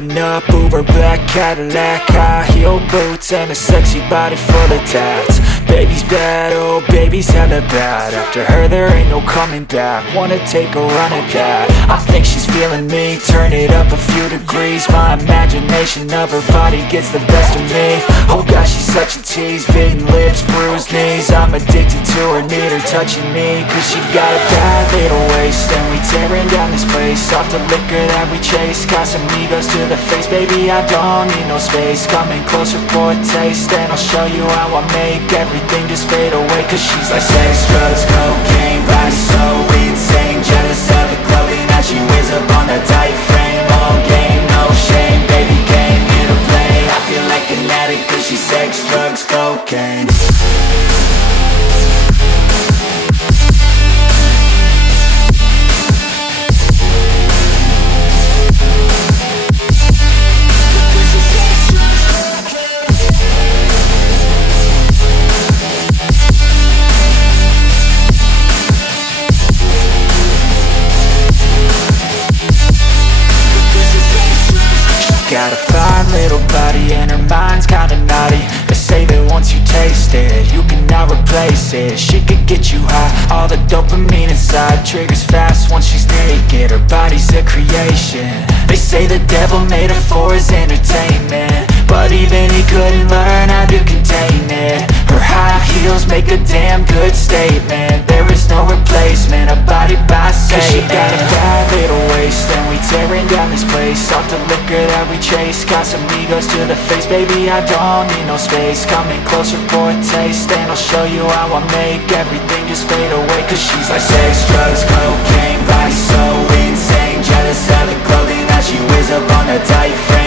Driving up Uber black Cadillac, high heel boots and a sexy body full of tats. Baby's bad, oh baby's hella bad. After her there ain't no coming back. Wanna take a run at that. I think she's feeling me, turn it up a few degrees. My imagination of her body gets the best of me. Oh gosh, she's such a tease, bitten lips, bruised knees. I'm addicted to her, need her touching me, cause she got a bad little waist. And we tearing down this place, off the liquor that we chase. Got some egos to the face, baby I don't need no space. Coming closer for a taste, and I'll show you how I make everything just fade away. Cause she's like sex, drugs, cocaine, body so insane. Jealous of the clothing that she wears up on that tight frame. All game, no shame, baby came here to play. I feel like an addict cause she's sex, drugs, cocaine. Got a fine little body and her mind's kinda naughty. They say that once you taste it, you cannot replace it. She could get you high, all the dopamine inside triggers fast once she's naked. Her body's a creation. They say the devil made her for his entertainment, but even he couldn't learn how to contain it. Her high heels make a damn good statement. There is no replacement, a body by Satan. Cause she got a bad little waist, and we tearing down this place, off the liquor that we chase. Got some egos to the face, baby I don't need no space. Coming closer for a taste, and I'll show you how I make everything just fade away. Cause she's like sex, drugs, cocaine, body so insane. Jealous of the clothing that she wears up on her tight frame.